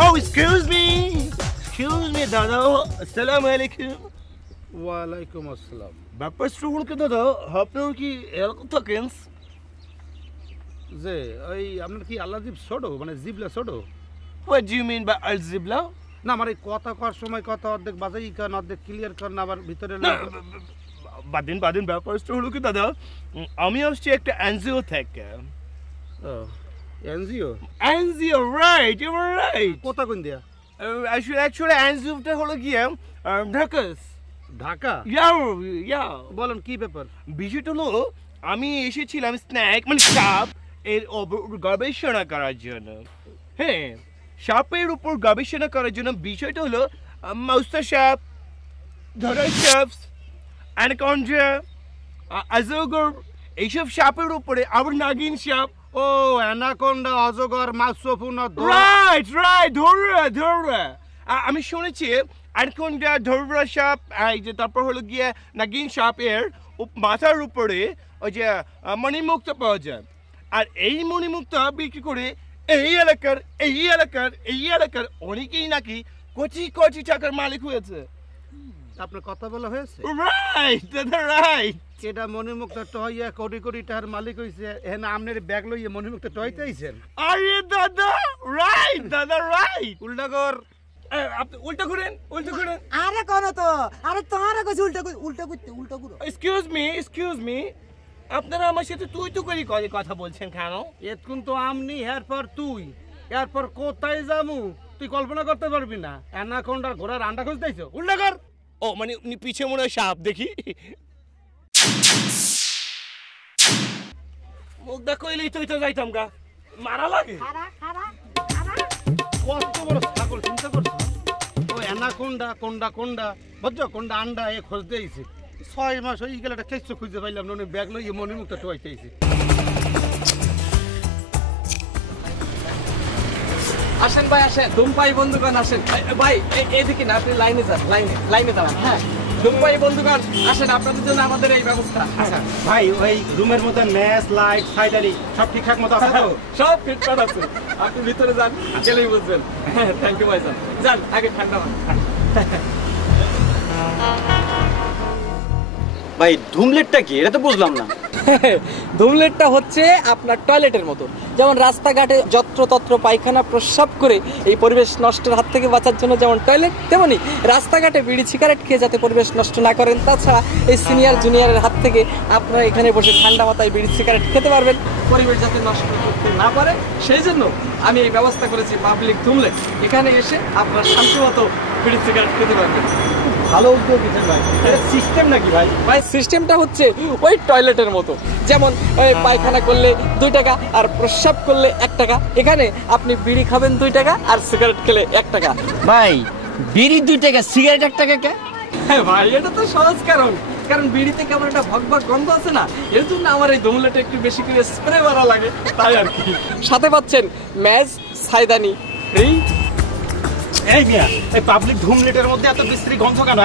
Oh, excuse me. Excuse me, দাদা। আসসালামু আলাইকুম। ওয়ালাইকুম আসসালাম। ব্যাপার স্টুডেন্ট কে দাদা, আপনার কি এরকম থাকেন? যে ওই আপনার কি আল্লাহ ছোট মানে জিবলা ছোট? What do you mean by algebra? না আমার এই কথা কর সময় কথা অর্ধেক বাজাই কান অর্ধেক ক্লিয়ার কর না আবার ভিতরে বাদিন ব্যাপারটা হলো কি দাদা, আমি আসছি একটা এনজিও থেকে। NGO right, you are right. কোথা কোন দিয়া? অ্যাকচুয়ালি এনজিওটা হলো গিয়ে ঢাকা। ইয়া বলেন কি ব্যাপার? বিষয়টা হলো আমি এসেছিলাম স্ন্যাক মানে সাপ এর গবেষণা করার জন্য। হ্যাঁ, সাপের উপর গবেষণা করার জন্য। বিষয়টা হলো মাউসা সাপ, ধরা সাপ, অ্যানাকন্ডা, আজগর, এইসব সাপের উপরে আবার নাগিন সাপ। ও অ্যানাকোন্ডা, অজগর, মাছফুনা। রাইট ধররা। আমি শুনেছি অ্যানাকোন্ডা, ধররা সাপ, এই যে তারপর হলো গিয়ে নাগিন সাপের মাথার উপরে ওই যে মণিমুক্তা পাওয়া যায়। আর এই মণিমুক্তা বিক্রি করে এই এলাকার অনেকেই নাকি কোটি টাকার মালিক হয়েছে। আপনার কথা বলা হয়েছে? রাইট দাদা, রাইট। এটা মণিমুক্তা টহইয়া কোটি টাকার মালিক হইছে। এখানে আপনার ব্যাগ লইয়া মণিমুক্তা টহইতে আইছেন? আরে দাদা রাইট, উল্টা কর। আপনি উল্টা করেন। আরে করো তো, আরে তোমারা কইছ উল্টা করো। এক্সকিউজ মি, আপনারা আমার সাথে তুই করে কথা বলছেন কেন? এতক্ষণ তো আমনি, এরপর তুই, এরপর কোথায় যামু তুই কল্পনা করতে পারবি না। অ্যানাকোন্ডার ঘোড়ার আন্ডা খুঁজতেইছো? উল্টা কর। ও মানে উনি পিছে মনে হয় সাপ দেখি। মুখ দেখো এলেই তো যাইতাম গা, মারা লাগে। কত বড় ছাগল চিন্তা করছো? ও অ্যানাকোন্ডা কোন্ডা বুঝছো, কোন্ডা আন্ডা এ খুঁজতে আইছে। 6 মাস হয়ে গেল, একটা কেঁচো খুঁজে পাইলাম না। ব্যাগ লইয়ে মণিমুক্তা টোয়াইতে আইছে। আসেন ভাই, আসেন। ধূমপাই বন্ধুগণ আসেন ভাই, এদিকে না, আপনি লাইনে যান, লাইনে দাঁড়ান। হ্যাঁ, ধূমপাই বন্ধুগণ আসেন, আপনাদের জন্য আমাদের এই ব্যবস্থা। আচ্ছা ভাই, ওই রুমের মধ্যে ম্যাচ লাইট সাইডারি সব ঠিকঠাক মতো আছে তো? সব ফিটফাট আছে, আপনি ভিতরে যান, গেলেই বুঝবেন। হ্যাঁ, থ্যাংক ইউ ভাই, যান আগে ঠান্ডা মান। ভাই ধুমলেটটা কি, এটা তো বুঝলাম না। ধুমলেটটা হচ্ছে আপনার টয়লেটের মতো। যেমন রাস্তাঘাটে যত্রতত্র পায়খানা প্রস্রাব করে এই পরিবেশ নষ্টের হাত থেকে বাঁচার জন্য যেমন টয়লেট, তেমনি রাস্তাঘাটে বিড়ি সিগারেট খেয়ে যাতে পরিবেশ নষ্ট না করেন, তাছাড়া এই সিনিয়র জুনিয়রের হাত থেকে আপনারা এখানে বসে ঠান্ডা মাথায় বিড়ি সিগারেট খেতে পারবেন, পরিবেশ যাতে নষ্ট করতে না পারে সেই জন্য আমি এই ব্যবস্থা করেছি পাবলিক ধুমলেট। এখানে এসে আপনার শান্তি মতো বিড়ি সিগারেট খেতে পারবেন। ভালো উদ্যোগ দিচ্ছেন ভাই। সিস্টেম নাকি ভাই? ভাই সিস্টেমটা হচ্ছে ওই টয়লেটের মতো। যেমন ওই পায়খানা করলে 2 টাকা আর প্রস্রাব করলে 1 টাকা। এখানে আপনি বিড়ি খাবেন 2 টাকা আর সিগারেট খেলে 1 টাকা। ভাই বিড়ি 2 টাকা, সিগারেট 1 টাকা কে? হ্যাঁ ভাই, এটা তো সহজ কারণ বিড়িতে কেমন একটা ভক গন্ধ আছে না, এর জন্য আমার এই ধুমলেটে একটু বেশি করে স্প্রে মারা লাগে, তাই আর কি। সাথে পাচ্ছেন ম্যাজ, সাইদানি ফ্রি। এই মিয়া, এই পাবলিক ধুমলেটের মধ্যে এত বিশ্রী গন্ধ কেন?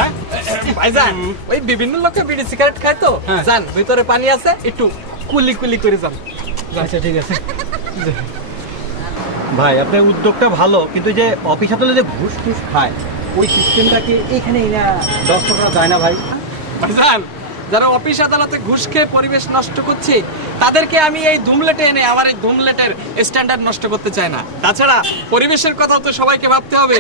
ভাইজান, ওই বিভিন্ন লোকে বিড়ি সিগারেট খায় তো। যান, ভিতরে পানি আছে, একটু কুলি করে যান। আচ্ছা ঠিক আছে ভাই, আপনার উদ্যোগটা ভালো, কিন্তু যে অফিস আদালতে যে ঘুষ খায় ওই সিস্টেমটা কি এখানে না 10 টাকা যায় না ভাই? ভাইজান, যারা অফিস আদালতে ঘুষ খেয়ে পরিবেশ নষ্ট করছে তাদেরকে আমি এই ধুমলেটে এনে আমার এই ধুমলেটের স্ট্যান্ডার্ড নষ্ট করতে চাই না। তাছাড়া পরিবেশের কথাও তো সবাইকে ভাবতে হবে।